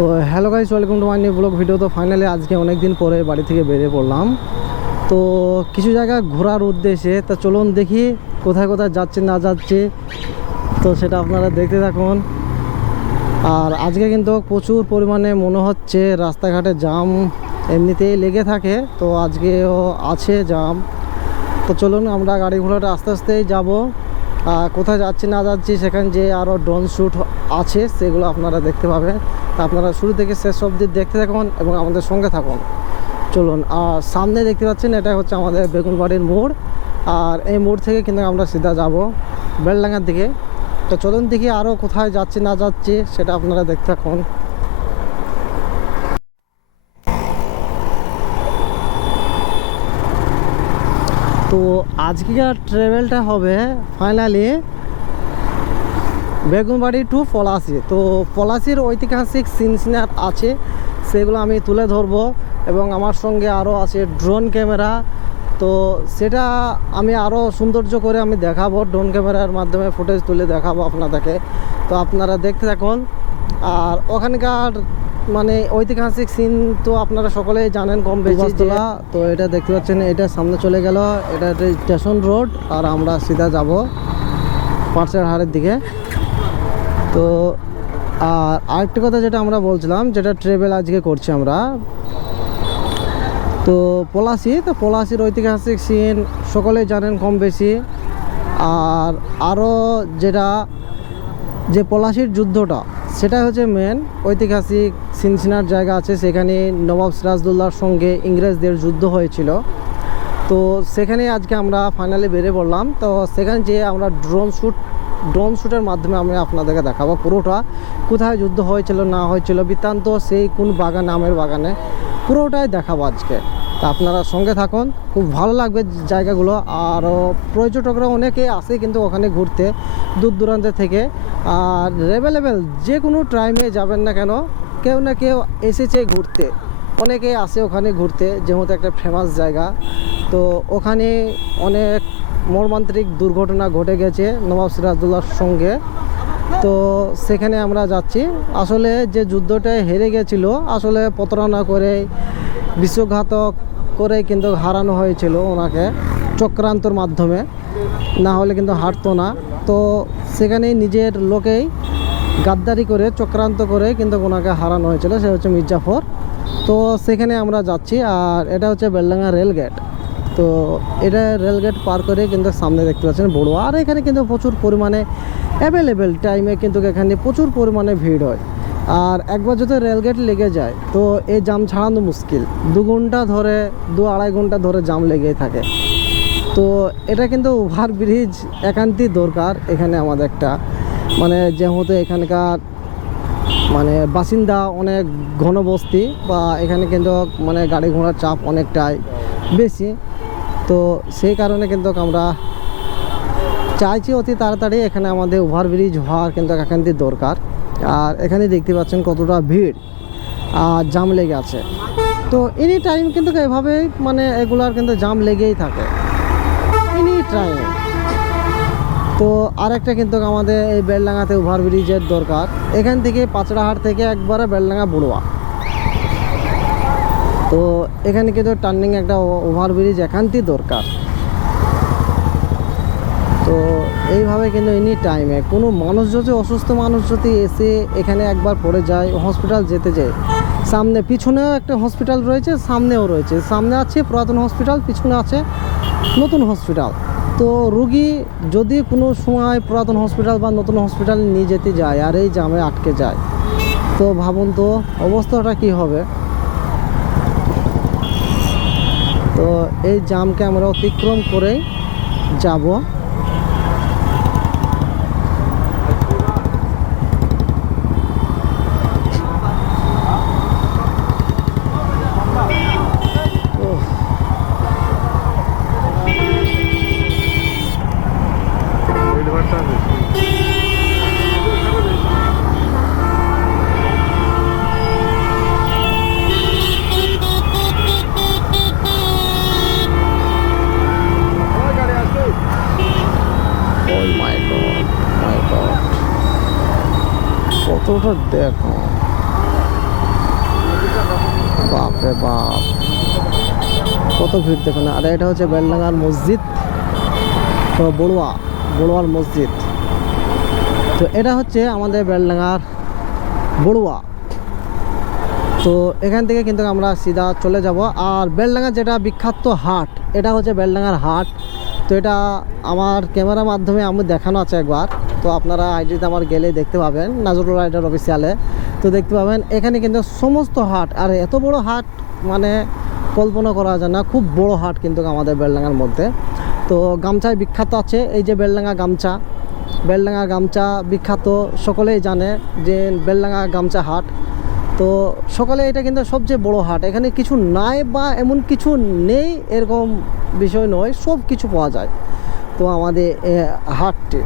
তো hello guys welcome to my new vlog video তো finally আজকে অনেক দিন পরে বাড়ি থেকে বেরিয়ে পড়লাম। তো কিছু জায়গা ঘোরার উদ্দেশ্যে, তা চলুন দেখি কোথায় কোথায় যাচ্ছে, না যাচ্ছে। তো সেটা আপনারা দেখতে থাকুন। আর আজকে কিন্তু প্রচুর পরিমাণে মনে হচ্ছে রাস্তাঘাটে জাম এমনিতেই লেগে থাকে, তো আজকেও আছে জাম তো চলুন আমরা গাড়ি ঘোড়াটা আস্তে আস্তেই যাব। কোথায় যাচ্ছি, না যাচ্ছি, সেখানে যে আরও ড্রোন শ্যুট আছে, সেগুলো আপনারা দেখতে পাবেন। তা আপনারা শুরু থেকে শেষ অবধি দেখতে থাকুন এবং আমাদের সঙ্গে থাকুন। চলুন আর সামনে দেখতে পাচ্ছেন এটা হচ্ছে আমাদের বেগুনবাড়ির মোড়। আর এই মোড় থেকে কিন্তু আমরা সিধা যাব বেলডাঙ্গার দিকে। তো চলুন দেখি আরও কোথায় যাচ্ছি, না যাচ্ছি, সেটা আপনারা দেখতে থাকুন। তো আজকের ট্রেভেলটা হবে ফাইনালি বেগুনবাড়ি টু পলাশি। তো পলাশির ঐতিহাসিক সিনসিনার আছে, সেগুলো আমি তুলে ধরবো এবং আমার সঙ্গে আরও আছে ড্রোন ক্যামেরা তো সেটা আমি আরও সৌন্দর্য করে আমি দেখাবো ড্রোন ক্যামেরার মাধ্যমে ফুটেজ তুলে দেখাবো আপনাদেরকে। তো আপনারা দেখতে থাকুন। আর ওখানকার মানে ঐতিহাসিক সিন তো আপনারা সকলেই জানেন কম বেশি তো এটা দেখতে পাচ্ছেন, এটা সামনে চলে গেল, এটা স্টেশন রোড আর আমরা সিধা যাব পাঁচের হারের দিকে। তো, আর আরেকটি কথা যেটা আমরা বলছিলাম, যেটা ট্রেভেল আজকে করছি আমরা, তো পলাশি, তো পলাশির ঐতিহাসিক সিন সকলেই জানেন কম বেশি। আর আরও যেটা, যে পলাশির যুদ্ধটা সেটা হচ্ছে মেন ঐতিহাসিক সিনসিনার জায়গা আছে, সেখানে নবাব সিরাজদৌল্লার সঙ্গে ইংরেজদের যুদ্ধ হয়েছিল। তো সেখানে আজকে আমরা ফাইনালি বেরিয়ে পড়লাম। তো সেখানে যে আমরা ড্রোন শ্যুট ড্রোন শ্যুটের মাধ্যমে আমি আপনাদেরকে দেখাবো পুরোটা। কোথায় যুদ্ধ হয়েছিল, না হয়েছিল, বৃত্তান্ত সেই কোন বাগান আমের বাগানে পুরোটাই দেখাবো আজকে। তা আপনারা সঙ্গে থাকুন। খুব ভালো লাগবে জায়গাগুলো। আর পর্যটকরা অনেকে আসে কিন্তু ওখানে ঘুরতে দূর দূরান্ত থেকে। আর অ্যাভেলেবেল যে কোনো টাইমে যাবেন না কেন, কেউ না কেউ এসেছে ঘুরতে। অনেকে আসে ওখানে ঘুরতে, যেহেতু একটা ফেমাস জায়গা। তো ওখানে অনেক মর্মান্তিক দুর্ঘটনা ঘটে গেছে নবাব সিরাজদুল্লার সঙ্গে। তো সেখানে আমরা যাচ্ছি। আসলে যে যুদ্ধটা হেরে গেছিল, আসলে প্রতারণা করে বিশ্বঘাতক করে কিন্তু হারানো হয়েছিল ওনাকে চক্রান্তর মাধ্যমে। না হলে কিন্তু হারতো না। তো সেখানেই নিজের লোকেই গাদ্দারি করে, চক্রান্ত করে কিন্তু ওনাকে হারানো হয়েছিল। সে হচ্ছে মির্জাফর। তো সেখানে আমরা যাচ্ছি আর এটা হচ্ছে বেলডাঙ্গা রেলগেট তো এটা রেলগেট পার করে কিন্তু সামনে দেখতে পাচ্ছেন বড়ো আর এখানে কিন্তু প্রচুর পরিমাণে অ্যাভেলেবেল টাইমে কিন্তু এখানে প্রচুর পরিমাণে ভিড় হয়। আর একবার যদি রেলগেট লেগে যায়, তো এই জাম ছাড়ানো মুশকিল। দু ঘণ্টা ধরে, দু আড়াই ঘণ্টা ধরে জাম লেগেই থাকে। তো এটা কিন্তু ওভার ব্রিজ একান্তই দরকার এখানে আমাদের একটা। মানে যেহেতু এখানকার মানে বাসিন্দা অনেক ঘনবস্তি বা এখানে কিন্তু মানে গাড়ি ঘোড়ার চাপ অনেকটাই বেশি। তো সেই কারণে কিন্তু আমরা চাইছি অতি তাড়াতাড়ি এখানে আমাদের ওভারব্রিজ হওয়ার কিন্তু থেকে দরকার। আর এখানে দেখতে পাচ্ছেন কতটা ভিড়, আর জাম লেগে আছে। তো এনি টাইম কিন্তু এভাবেই মানে এগুলার কিন্তু জাম লেগেই থাকে। এনি টাইম তো আরেকটা কিন্তু আমাদের এই বেলডাঙ্গাতে ওভারব্রিজের দরকার। এখান থেকে পাঁচড়াহাট থেকে একবারে বেলডাঙ্গা বড়ুয়া। তো এখানে কিন্তু টার্নিং একটা ওভারব্রিজ একান্তই দরকার। তো এইভাবে কিন্তু এনি টাইমে কোনো মানুষ যদি, অসুস্থ মানুষ যদি এসে এখানে একবার পড়ে যায় হসপিটাল যেতে যায়, সামনে পিছনেও একটা হসপিটাল রয়েছে, সামনেও রয়েছে। সামনে আছে পুরাতন হসপিটাল পিছনে আছে নতুন হসপিটাল তো রুগী যদি কোনো সময় পুরাতন হসপিটাল বা নতুন হসপিটাল নিয়ে যেতে যায় আর এই জামে আটকে যায়, তো ভাবুন তো অবস্থাটা কি হবে? তো এই জামকে আমরা অতিক্রম করেই যাব। Oh my God, my God. কতটা দেখো। বাপরে বাপ। কত ভিড় দেখুন আর এটা হচ্ছে বেলডাঙ্গার মসজিদ। তো বড়ুয়া বড়ুয়ার মসজিদ। তো এটা হচ্ছে আমাদের বেলডাঙ্গার বড়ুয়া। তো এখান থেকে কিন্তু আমরা সিধা চলে যাব। আর বেলডাঙ্গার যেটা বিখ্যাত হাট এটা হচ্ছে বেলডাঙ্গার হাট। তো এটা আমার ক্যামেরার মাধ্যমে আমি দেখানো আছে একবার। তো আপনারা আইডিতে আমার গেলে দেখতে পাবেন, নাজরুল রাইডার অফিসিয়ালে তো দেখতে পাবেন, এখানে কিন্তু সমস্ত হাট, আর এত বড় হাট মানে কল্পনা করা যায় না, খুব বড় হাট কিন্তু আমাদের বেলডাঙ্গার মধ্যে। তো গামছায় বিখ্যাত আছে, এই যে বেলডাঙ্গা গামছা। বেলডাঙ্গা গামছা বিখ্যাত, সকলেই জানে যে বেলডাঙ্গা গামছা হাট। তো সকালে এটা কিন্তু সবচেয়ে বড় হাট। এখানে কিছু নাই বা এমন কিছু নেই, এরকম বিষয় নয়, সব কিছু পাওয়া যায়। তো আমাদের হাটটি।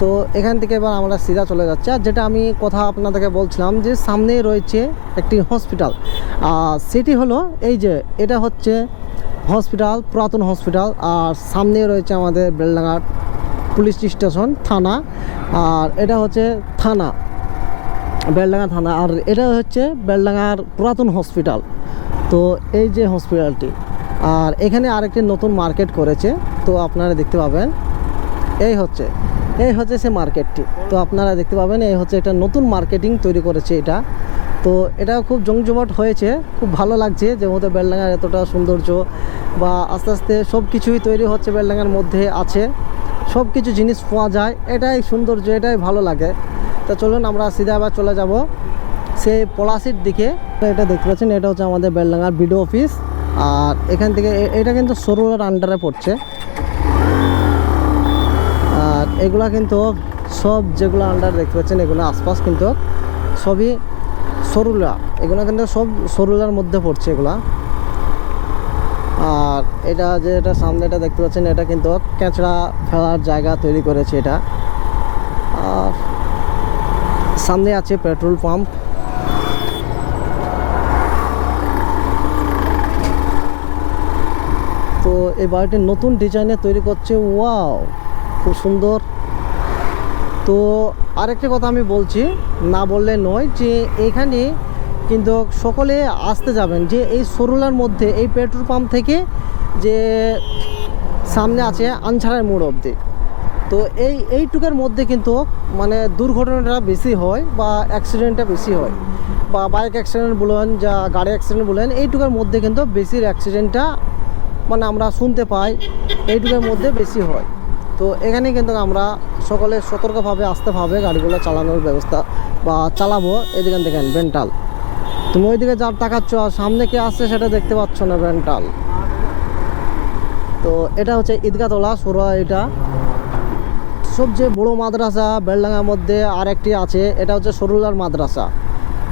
তো এখান থেকে এবার আমরা সিধা চলে যাচ্ছি। আর যেটা আমি কথা আপনাদেরকে বলছিলাম যে সামনেই রয়েছে একটি হসপিটাল আর সেটি হলো, এই যে, এটা হচ্ছে হসপিটাল পুরাতন হসপিটাল আর সামনেই রয়েছে আমাদের বেলডাঙ্গার পুলিশ স্টেশন, থানা। আর এটা হচ্ছে থানা, বেলডাঙ্গা থানা। আর এটা হচ্ছে বেলডাঙ্গার পুরাতন হসপিটাল তো এই যে হসপিটালটি আর এখানে আরেকটি নতুন মার্কেট করেছে, তো আপনারা দেখতে পাবেন, এই হচ্ছে এই হচ্ছে সে মার্কেটটি। তো আপনারা দেখতে পাবেন, এই হচ্ছে একটা নতুন মার্কেটিং তৈরি করেছে এটা। তো এটা খুব জমজমাট হয়েছে, খুব ভালো লাগছে যে মতো বেলডাঙ্গার এতটা সৌন্দর্য বা আস্তে আস্তে সব কিছুই তৈরি হচ্ছে বেলডাঙ্গার মধ্যে আছে। সব কিছু জিনিস পাওয়া যায়, এটাই সৌন্দর্য, এটাই ভালো লাগে। তো চলুন আমরা সিধা আবার চলে যাব, সেই পলাশির দিকে। এটা দেখতে পাচ্ছেন, এটা হচ্ছে আমাদের বেলডাঙ্গার বিডিও অফিস। আর এখান থেকে এটা কিন্তু সরুলার আন্ডারে পড়ছে। আর এগুলা কিন্তু সব যেগুলো আন্ডার দেখতে পাচ্ছেন, এগুলো আশপাশ কিন্তু সবই সরুলা এগুলো কিন্তু সব সরুলার মধ্যে পড়ছে এগুলা। আর এটা যে এটা সামনে এটা দেখতে পাচ্ছেন, এটা কিন্তু ক্যাঁচড়া ফেলার জায়গা তৈরি করেছে এটা। আর সামনে আছে পেট্রোল পাম্প তো এই বাড়িটি নতুন ডিজাইনে তৈরি করছে। ওয়াও খুব সুন্দর। তো আরেকটা কথা আমি বলছি, না বললে নয় যে এখানে কিন্তু সকলে আসতে যাবেন যে এই সরুলার মধ্যে, এই পেট্রোল পাম্প থেকে যে সামনে আছে আনছাড়ার মোড় অবধি। তো এই, এইটুকের মধ্যে কিন্তু মানে দুর্ঘটনাটা বেশি হয় বা অ্যাক্সিডেন্টটা বেশি হয়। বা বাইক অ্যাক্সিডেন্ট বলেন যা গাড়ি অ্যাক্সিডেন্ট বলেন, এইটুকের মধ্যে কিন্তু বেশির অ্যাক্সিডেন্টটা মানে আমরা শুনতে পাই, এইটুকের মধ্যে বেশি হয়। তো এখানে কিন্তু আমরা সকলে সতর্কভাবে আসতে হবে গাড়িগুলো চালানোর ব্যবস্থা বা চালাবো। এদিকে দেখেন বেন্টাল তুমি ওইদিকে যার তাকাচ্ছ, আর সামনে কে আসছে সেটা দেখতে পাচ্ছ না বেন্টাল তো এটা হচ্ছে ঈদগাহতলা সুরা এটা। সবচেয়ে বড় মাদ্রাসা বেলডাঙ্গার মধ্যে আরেকটি আছে, এটা হচ্ছে সরুলার মাদ্রাসা।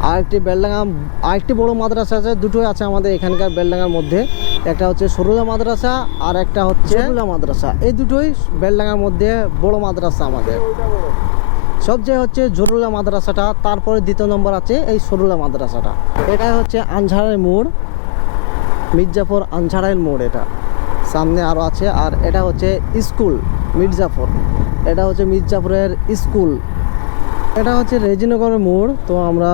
আরেকটি বেলডাঙ্গা, আরেকটি বড় মাদ্রাসা আছে, দুটোই আছে আমাদের এখানকার বেলডাঙ্গার মধ্যে। একটা হচ্ছে সরুলা মাদ্রাসা আর একটা হচ্ছে সরুলা মাদ্রাসা। এই দুটোই বেলডাঙ্গার মধ্যে বড় মাদ্রাসা আমাদের। সবচেয়ে হচ্ছে জরুলা মাদ্রাসাটা তারপরে দ্বিতীয় নম্বর আছে এই সরুলা মাদ্রাসাটা। এটাই হচ্ছে আনঝাড়ের মোড় মির্জাফর আনঝাড়ের মোড় এটা। সামনে আরও আছে আর এটা হচ্ছে স্কুল মির্জাফর এটা হচ্ছে মির্জাফরের স্কুল। এটা হচ্ছে রেজিনগরের মোড় তো আমরা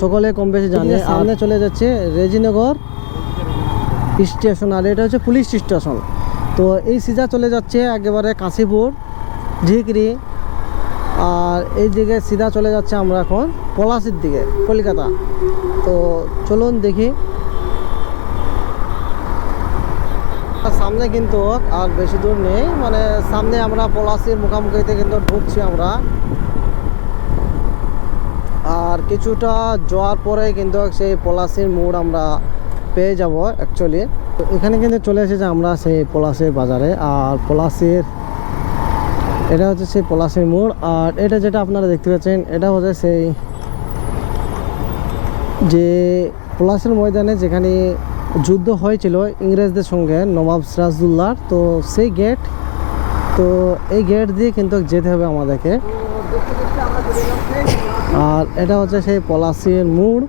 সকলে কম বেশি জানি সামনে চলে যাচ্ছে রেজিনগর স্টেশন, আর এটা হচ্ছে পুলিশ স্টেশন। তো এই সিজা চলে যাচ্ছে একেবারে কাশীপুর, ঝিকরি, আর এই দিকে সিধা চলে যাচ্ছে আমরা এখন পলাশির দিকে, কলকাতা। তো চলুন দেখি। সামনে কিন্তু আর বেশি দূর নেই মানে সামনে আমরা পলাশির মুখামুখিতে কিন্তু ঢুকছি আমরা। আর কিছুটা যাওয়ার পরে কিন্তু সেই পলাশির মোড় আমরা পেয়ে যাব অ্যাকচুয়ালি তো এখানে কিন্তু চলে এসেছে আমরা সেই পলাশির বাজারে, আর পলাশির, এটা হচ্ছে সেই পলাশির মোড়, আর এটা যেটা আপনারা দেখতে পাচ্ছেন, এটা হচ্ছে সেই যে পলাশের ময়দানে যেখানে যুদ্ধ হয়েছিল ইংরেজদের সঙ্গে নবাব সিরাজদুল্লার তো সেই গেট তো এই গেট দিয়ে কিন্তু যেতে হবে আমাদেরকে। আর এটা হচ্ছে সেই পলাশির মোড়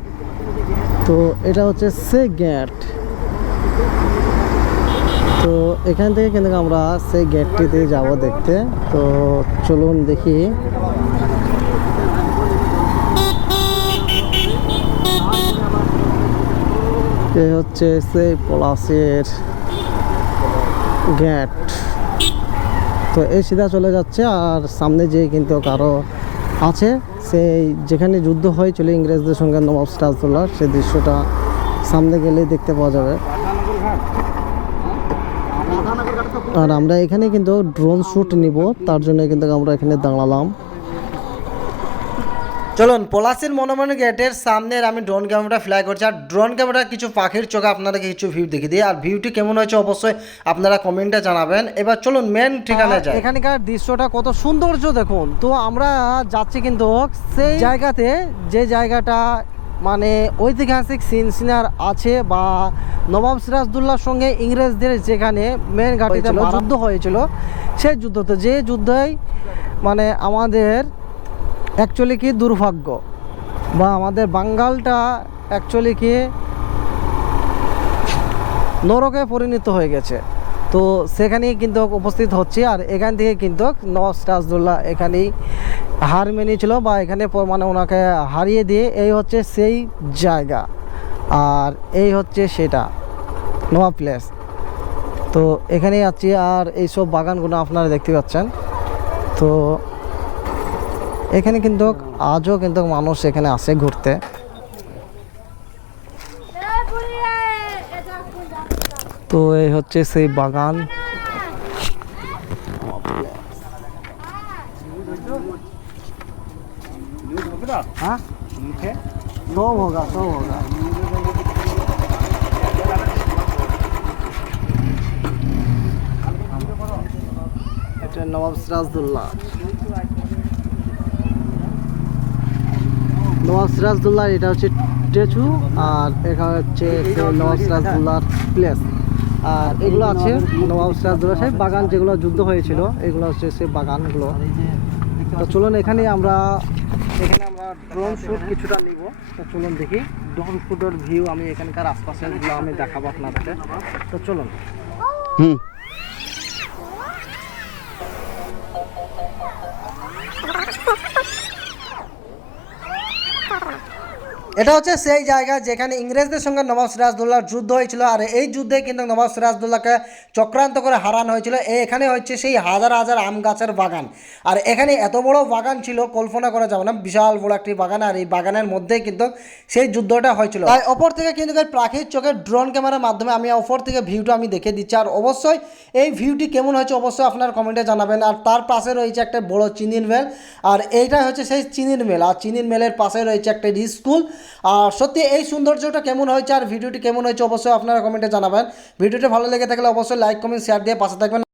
তো এটা হচ্ছে সেই গেট তো এখান থেকে কিন্তু আমরা সেই গেটটিতে যাব দেখতে। তো চলুন দেখি। এই হচ্ছে সেই পলাশের গেট। তো এই সিধা চলে যাচ্ছে আর সামনে যে কিন্তু কারও আছে। সেই যেখানে যুদ্ধ হয়েছিল ইংরেজদের সঙ্গে নবাব সিরাজদৌল্লা সেই দৃশ্যটা সামনে গেলেই দেখতে পাওয়া যাবে। আর আমরা এখানে কিন্তু ড্রোন শ্যুট নিব, তার জন্য কিন্তু আমরা এখানে দাঁড়ালাম। চলুন পলাশের মনোমনি গেটের সামনের আমি ড্রোন ক্যামেরা ফ্লাই করছি। আর ড্রোন ক্যামেরা কিছু পাখির চোখে আপনাদেরকে কিছু ভিউ দেখিয়ে দিই। আর ভিউটি কেমন হয়েছে অবশ্যই আপনারা কমেন্টে জানাবেন। এবার চলুন মেন ঠিকানায় যাই। এখানকার দৃশ্যটা কত সৌন্দর্য দেখুন। তো আমরা যাচ্ছি কিন্তু সেই জায়গাতে যে জায়গাটা মানে ঐতিহাসিক সিন সিনার আছে বা নবাব সিরাজদুল্লার সঙ্গে ইংরেজদের যেখানে মেন ঘাটিতে যুদ্ধ হয়েছিল সেই যুদ্ধতে যে যুদ্ধই মানে আমাদের অ্যাকচুয়ালি কি দুর্ভাগ্য? বা আমাদের বাঙ্গালটা অ্যাকচুয়ালি কি নরকে পরিণত হয়ে গেছে। তো সেখানেই কিন্তু উপস্থিত হচ্ছে আর এখান থেকে কিন্তু নওয়াজ সিরাজদৌল্লাহ এখানেই হার মেনেছিল বা এখানে মানে ওনাকে হারিয়ে দিয়ে এই হচ্ছে সেই জায়গা। আর এই হচ্ছে সেটা নোয়া প্লেস তো এখানেই আছি আর এইসব বাগানগুলো আপনারা দেখতে পাচ্ছেন। তো এখানে কিন্তু আজও কিন্তু মানুষ এখানে আসে ঘুরতে। তো এই হচ্ছে সেই বাগান। হ্যাঁ? নবাব সিরাজদুল্লাহ। নবাব সিরাজদুল্লাহ এটা হচ্ছে স্ট্যাচু আর এখানে হচ্ছে নওয়াজ সিরাজদুল্লাহর প্লেস। আর এগুলো আছে নওয়াজ সিরাজদুল্লাহ সাহেব, বাগান যেগুলো যুদ্ধ হয়েছিল, এগুলো হচ্ছে সেই বাগানগুলো। তো চলুন এখানে আমরা এখানে আমরা ড্রোন শ্যুট কিছুটা নিব। তো চলুন দেখি ড্রোন শ্যুটের ভিউ আমি এখানকার আশপাশেরগুলো আমি দেখাবো আপনাদেরকে। তো চলুন। হুম। এটা হচ্ছে সেই জায়গা যেখানে ইংরেজদের সঙ্গে নবাব সিরাজদৌল্লার যুদ্ধ হয়েছিল। আর এই যুদ্ধে কিন্তু নবাব সিরাজদৌল্লাহকে চক্রান্ত করে হারানো হয়েছিল। এখানে হচ্ছে সেই হাজার হাজার আম গাছের বাগান। আর এখানে এত বড় বাগান ছিল, কল্পনা করা যাবে না, বিশাল বড় একটি বাগান। আর এই বাগানের মধ্যেই কিন্তু সেই যুদ্ধটা হয়েছিল। তাই অপর থেকে কিন্তু প্রাকৃতিক চোখের ড্রোন ক্যামেরার মাধ্যমে আমি অপর থেকে ভিউটা আমি দেখে দিচ্ছি। আর অবশ্যই এই ভিউটি কেমন হয়েছে অবশ্যই আপনার কমেন্টে জানাবেন। আর তার পাশে রয়েছে একটা বড় চিনির মেল। আর এইটা হচ্ছে সেই চিনির মেল। আর চিনির মেলের পাশে রয়েছে একটা স্কুল। আর সত্যি এই সৌন্দর্যটা কেমন হয়েছে, আর ভিডিওটি কেমন হয়েছে অবশ্যই আপনারা কমেন্টে জানাবেন। ভিডিওটি ভালো লেগে থাকলে অবশ্যই লাইক কমেন্ট শেয়ার দিয়ে পাশে থাকবেন।